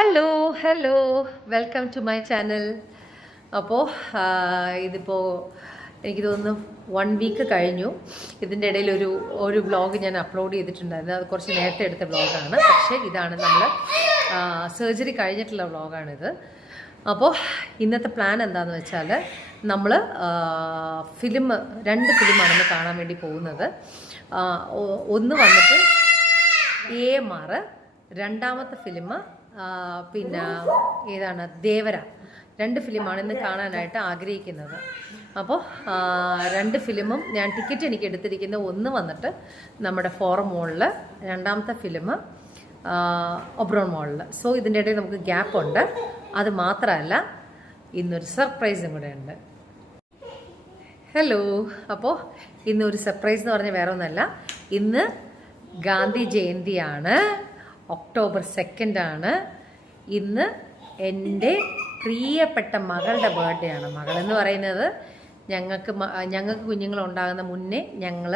Hello hello welcome to my channel. അപ്പോൾ ഇതിപ്പോൾ എനിക്ക് തോന്നുന്നു 1 വീക്ക് കഴിഞ്ഞു. ഇതിൻ്റെ ഇടയിൽ ഒരു വ്ളോഗ് ഞാൻ അപ്ലോഡ് ചെയ്തിട്ടുണ്ടായിരുന്നു. അത് കുറച്ച് നേരത്തെ എടുത്ത വ്ളോഗാണ്. പക്ഷേ ഇതാണ് നമ്മൾ സർജറി കഴിഞ്ഞിട്ടുള്ള വ്ളോഗാണിത്. അപ്പോൾ ഇന്നത്തെ പ്ലാൻ എന്താണെന്ന് വെച്ചാൽ നമ്മൾ 2 ഫിലിമാണ് കാണാൻ വേണ്ടി പോകുന്നത്. ഒന്ന് വന്നിട്ട് AMR, രണ്ടാമത്തെ ഫിലിം പിന്നെ ഏതാണ് ദേവര. 2 ഫിലിമാണ് ഇന്ന് കാണാനായിട്ട് ആഗ്രഹിക്കുന്നത്. അപ്പോൾ 2 ഫിലിമും ഞാൻ ടിക്കറ്റ് എനിക്ക് എടുത്തിരിക്കുന്നത്, ഒന്ന് വന്നിട്ട് നമ്മുടെ ഫോറം മോളിൽ, രണ്ടാമത്തെ ഫിലിം ഒബ്രോൺ മോളിൽ. സോ ഇതിൻ്റെ ഇടയിൽ നമുക്ക് ഗ്യാപ്പ് ഉണ്ട്. അത് മാത്രമല്ല ഇന്നൊരു സർപ്രൈസും കൂടെ ഉണ്ട്. ഹലോ, അപ്പോൾ ഇന്നൊരു സർപ്രൈസ് എന്ന് പറഞ്ഞാൽ വേറെ ഒന്നല്ല, ഇന്ന് ഗാന്ധി ജയന്തിയാണ്. ഒക്ടോബർ 2 ആണ്. ഇന്ന് എൻ്റെ പ്രിയപ്പെട്ട മകളുടെ ബർത്ത്ഡേ ആണ്. മകളെന്ന് പറയുന്നത് ഞങ്ങൾക്ക് കുഞ്ഞുങ്ങളുണ്ടാകുന്ന മുന്നേ ഞങ്ങൾ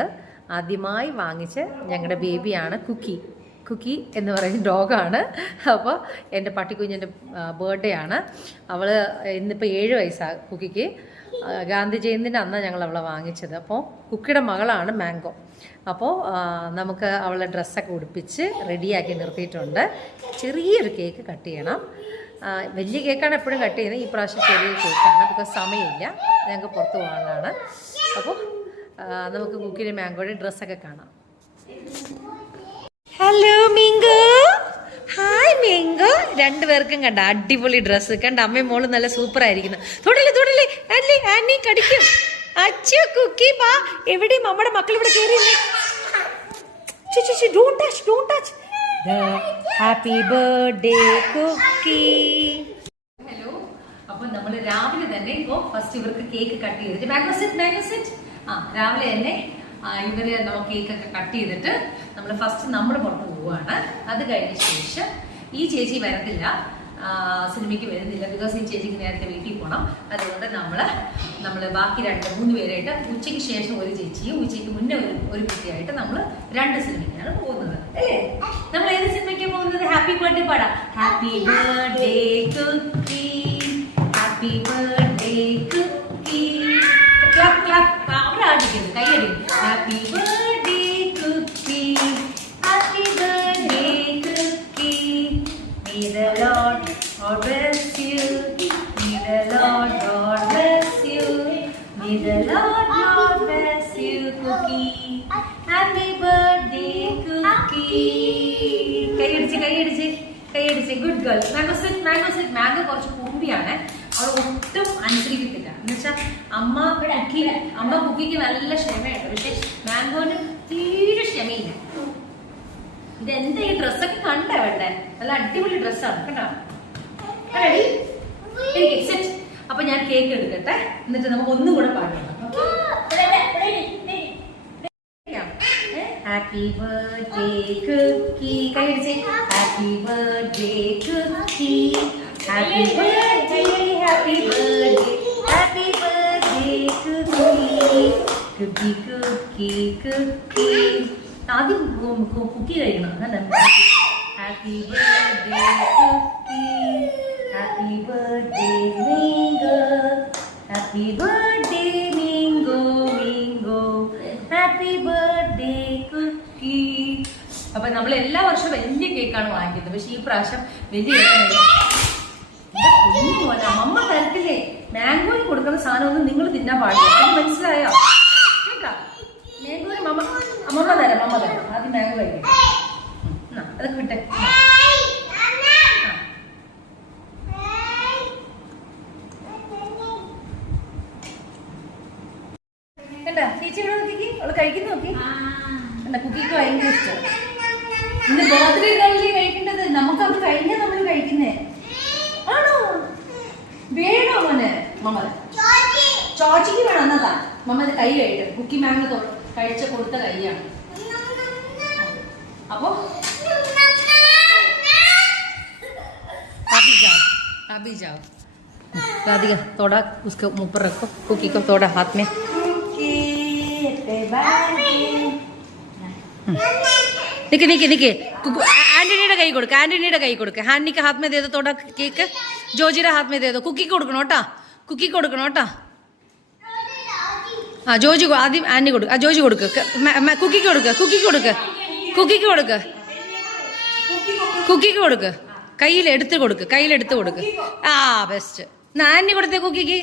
ആദ്യമായി വാങ്ങിച്ച ഞങ്ങളുടെ ബേബിയാണ് കുക്കി എന്ന് പറയുന്ന ഡോഗാണ്. അപ്പോൾ എൻ്റെ പട്ടിക്കുഞ്ഞിൻ്റെ ബർത്ത്ഡേ ആണ്. അവൾ ഇന്നിപ്പോൾ 7 വയസ്സാണ് കുക്കിക്ക്. ഗാന്ധി ജയന്തിൻ്റെ അന്നാണ് ഞങ്ങൾ അവളെ വാങ്ങിച്ചത്. അപ്പോൾ കുക്കിയുടെ മകളാണ് മാംഗോ. അപ്പോൾ നമുക്ക് അവളെ ഡ്രസ്സൊക്കെ ഉടുപ്പിച്ച് റെഡിയാക്കി നിർത്തിയിട്ടുണ്ട്. ചെറിയൊരു കേക്ക് കട്ട് ചെയ്യണം. വലിയ കേക്കാണ് എപ്പോഴും കട്ട് ചെയ്യുന്നത്. ഈ പ്രാവശ്യം ചെറിയ കേക്കാണ്, ബിക്കോസ് സമയമില്ല, ഞങ്ങൾക്ക് പുറത്ത് പോകാനാണ്. അപ്പോൾ നമുക്ക് കുക്കിയുടെ മാംഗോയുടെ ഡ്രസ്സൊക്കെ കാണാം. Hello മിങ്കോ, hi മിങ്കോ. 2 പേർക്കും കണ്ട അടിപൊളി ഡ്രസ്സ് കണ്ട. അമ്മയും മോളും നല്ല സൂപ്പർ ആയിരിക്കുന്നു. തൊടല്ലേ അല്ലേ ആന്റി കടിക്കും. അച്ഛ കുക്കി ബാ. എവിടെ നമ്മുടെ മക്കൾ ഇവിടെ കയറിയില്ലേ? Don't touch. Happy birthday Cookie. Hello, അപ്പോൾ നമ്മൾ രാവിലെ തന്നെ ഇപ്പോൾ ഫസ്റ്റ് ഇവർക്ക് കേക്ക് കട്ട് ചെയ്തിട്ട് മാംഗോ സെറ്റ് രാവിലെ തന്നെ ഇവര് കേക്കൊക്കെ കട്ട് ചെയ്തിട്ട് നമ്മൾ പുറത്ത് പോവുകയാണ്. അത് കഴിഞ്ഞ ശേഷം ഈ ചേച്ചി വരത്തില്ല, സിനിമയ്ക്ക് വരുന്നില്ല, ബിക്കോസ് ഈ ചേച്ചിക്ക് നേരത്തെ വീട്ടിൽ പോകണം. അതുകൊണ്ട് നമ്മൾ ബാക്കി 2-3 പേരായിട്ട് ഉച്ചയ്ക്ക് ശേഷം ഒരു ചേച്ചിയും ഉച്ചയ്ക്ക് മുന്നേ ഒരു കുട്ടിയായിട്ട് നമ്മൾ 2 സിനിമയ്ക്കാണ് പോകുന്നത്. അല്ലേ? നമ്മൾ ഏത് സിനിമയ്ക്ക് പോകുന്നത്? ഹാപ്പി ബർത്ത്ഡേ പാടാം. Happy birthday Cookie, happy birthday Cookie. Clap clap. അവിടെ ആടിക്കുന്നത് കൈയടി. Happy birthday Cookie, happy birthday Cookie. May the Lord God bless you. May the Lord God bless you. May the Lord God bless you, Cookie. Happy birthday, Cookie. കൈയടിച്ച് good girl. Mango set. Mango കുറച്ച് കുമ്പിയാണ്, അവൾ ഒട്ടും അനുസരിക്കത്തില്ല. എന്നുവെച്ചാൽ അമ്മ കുക്കിക്ക് നല്ല ക്ഷമയുണ്ട്, പക്ഷെ മാംഗോന് തീരെ ക്ഷമയില്ല. ഇതെന്താ ഈ ഡ്രസ്സൊക്കെ കണ്ടോ? വേണ്ടേ, നല്ല അടിപൊളി ഡ്രസ്സാണ് കേട്ടോ. എനിക്ക് സെറ്റ്. അപ്പൊ ഞാൻ കേക്ക് എടുക്കട്ടെ, എന്നിട്ട് നമുക്ക് ഒന്നും കൂടെ പാടണം. Happy birthday Cookie. കൈയടിച്ച്. Happy birthday Cookie, happy birthday, happy birthday, happy birthday Cookie. Cookie ആദ്യം കുക്കി കഴിക്കണം. Happy birthday Cookie, happy birthday മിങ്കോ, ഹാപ്പി ബർത്ത്ഡേ മിങ്കോ, ഹാപ്പി ബർത്ത്ഡേ കുക്കി. അപ്പൊ നമ്മൾ എല്ലാ വർഷവും വലിയ കേക്കാണ് വാങ്ങിക്കുന്നത്, പക്ഷെ ഈ പ്രാവശ്യം വലിയ കേക്ക് അമ്മ തരത്തില്ലേ. മാംഗോയിൽ കൊടുക്കുന്ന സാധനമൊന്നും നിങ്ങൾ തിന്നാൻ പാടില്ല, മനസ്സിലായോ? കേട്ടാ, മാംഗോയിൽ അമ്മമ്മ തരാം. ആദ്യം മാംഗോ കഴിക്കാം. അതൊക്കെ വിട്ടെ. എന്താ ചേച്ചി ഇവിടെ നോക്കി, അവള് കഴിക്കുന്ന നോക്കി. എന്താ കുക്കിക്ക് ഭയങ്കര ഇഷ്ടം. ഇന്ന് ബർത്ത്ഡേ കഴിഞ്ഞ് കഴിക്കേണ്ടത്, നമുക്ക് അത് കഴിഞ്ഞാൽ നമ്മൾ കഴിക്കുന്നേ. ആണോ? വേണോ മോനെ? മമ്മ ചോച്ചിക്ക് വേണം. എന്നതാ മമ്മ കൈ കഴിക്കും. കുക്കി മാംഗോ കഴിച്ച കൊടുത്ത കൈയാണ്. അപ്പോ अभी जाओ राधिका, थोड़ा उसके ऊपर रखो, कुकी को थोड़ा हाथ में. निके निके निके ആന്റണിയുടെ കൈ കൊടുക്ക, ആന്റണിയുടെ കൈ കൊടുക്ക. ആന്റിക്ക് ഹാത്ത് മേ ദേ ദോ തോടാ കേക്ക്. ജോജിയുടെ ഹാത്ത് മേ ദേ ദോ. കുക്കിക്ക് കൊടുക്കണം കേട്ടാ, കുക്കിക്ക് കൊടുക്കണം കേട്ടാ. ആ ജോജി ആദ്യം ആന്റി കൊടുക്ക. ആ ജോജി കൊടുക്ക്. കുക്കിക്ക് കൊടുക്ക, കുക്കിക്ക് കൊടുക്ക, കുക്കിക്ക് കൊടുക്ക, കുക്കിക്ക് കൊടുക്ക്. കയ്യിലെടുത്ത് കൊടുക്ക്, കയ്യിലെടുത്ത് കൊടുക്ക്. ആ ബെസ്റ്റ്. എന്നാ ആന്റി കൊടുത്തേ കുക്കിക്ക്.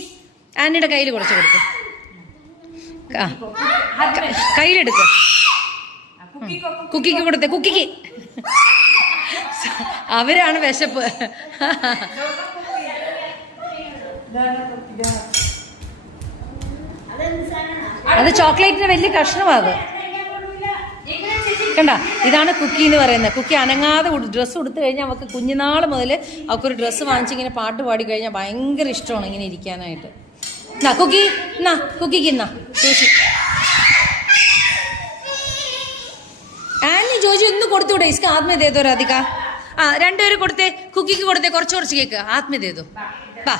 ആന്റിയുടെ കയ്യിൽ കുറച്ച് കൊടുക്ക്. ആ കയ്യിലെടുക്ക. കുക്കിക്ക് കൊടുത്തേ, കുക്കിക്ക്. അവരാണ് വിശപ്പ്. അത് ചോക്ലേറ്റിന്റെ വലിയ കഷ്ണമാണ്. കണ്ട, ഇതാണ് കുക്കി എന്ന് പറയുന്നത്. കുക്കി അനങ്ങാതെ ഡ്രസ്സ് കൊടുത്തു കഴിഞ്ഞാൽ അവൾക്ക് കുഞ്ഞുനാൾ മുതൽ അവൾക്കൊരു ഡ്രസ്സ് വാങ്ങിച്ച് ഇങ്ങനെ പാട്ട് പാടി കഴിഞ്ഞാൽ ഭയങ്കര ഇഷ്ടമാണ് ഇങ്ങനെ ഇരിക്കാനായിട്ട്. എന്നാ കുക്കി, എന്നാ കുക്കിക്ക്, എന്നാ ചേച്ചി. ആന്റി ജോജി ഒന്ന് കൊടുത്തുകൂടെ? ഇസ്ക ആത്മ ദേതോ രാധിക. ആ രണ്ടുപേരും കൊടുത്തേ. കുക്കിക്ക് കൊടുത്തേ, കുറച്ച് കുറച്ച് കേക്ക്. ആത്മ ദേതോ. വാ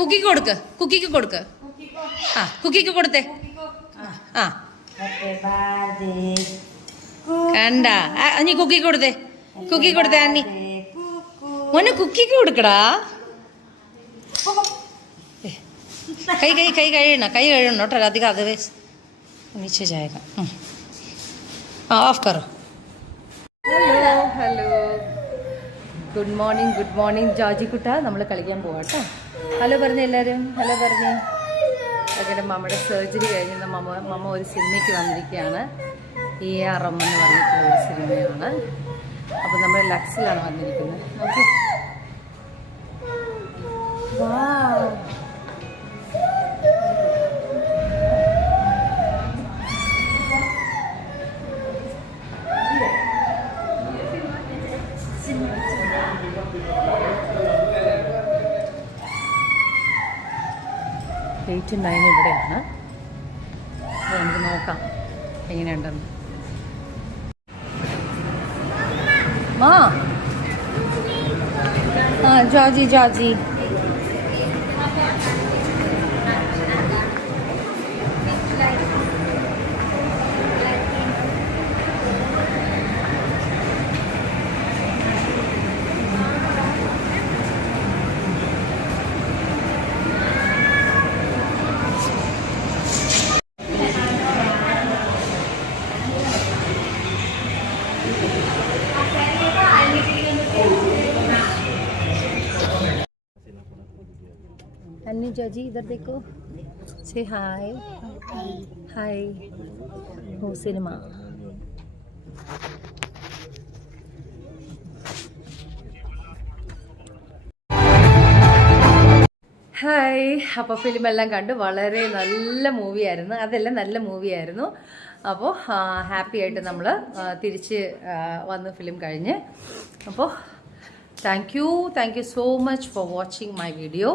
കുക്കിക്ക് കൊടുക്ക്, കുക്കിക്ക് കൊടുക്ക്. ആ കുക്കിക്ക് കൊടുത്തേ. ആ കണ്ട, നീ കുക്കിക്ക് കൊടുത്തേ, കുക്കിക്ക് കൊടുത്തേ. ആന്റി മോനെ കുക്കിക്ക് കൊടുക്കടാ. കൈ കൈ കൈ കഴിയണം, കൈ കഴിയണം കേട്ടോ രാധിക. അത് नीचे जाएगा. ऑफ करो. Hello hello, good morning, good morning Joji കുട്ട. നമ്മൾ കളിക്കാൻ പോവാട്ടോ. ഹലോ പറഞ്ഞേ എല്ലാവരും, ഹലോ പറഞ്ഞേ. അങ്ങനെ മമ്മയുടെ സർജറി കഴിഞ്ഞ് മമ്മ ഒരു സിനിമയ്ക്ക് വന്നിരിക്കുകയാണ്. ARM എന്ന് പറഞ്ഞിട്ടുള്ള ഒരു സിനിമയാണ്. അപ്പോൾ നമ്മൾ ലക്സിലാണ് വന്നിരിക്കുന്നത്. ഓക്കെ, വാ ഡേറ്റ് 9 ഇവിടെയാണ്. അപ്പോൾ നമുക്ക് നോക്കാം എങ്ങനെയുണ്ടെന്ന്. ആ ജോജി ജോജി अन्नी जॉजी इधर देखो, से हाय हाय. हो सिनेमा. ഹായ്. അപ്പോൾ ഫിലിം എല്ലാം കണ്ടു. വളരെ നല്ല മൂവിയായിരുന്നു. അതെല്ലാം നല്ല മൂവിയായിരുന്നു. അപ്പോൾ ഹാപ്പി ആയിട്ട് നമ്മൾ തിരിച്ച് വന്ന് ഫിലിം കഴിഞ്ഞ്. അപ്പോൾ thank you so much for watching my video.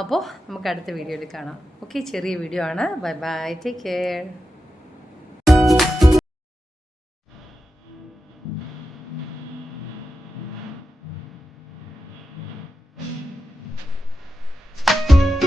അപ്പോൾ നമുക്ക് അടുത്ത വീഡിയോയിൽ കാണാം. ഓക്കെ, ചെറിയ വീഡിയോ ആണ്. Bye bye, take care.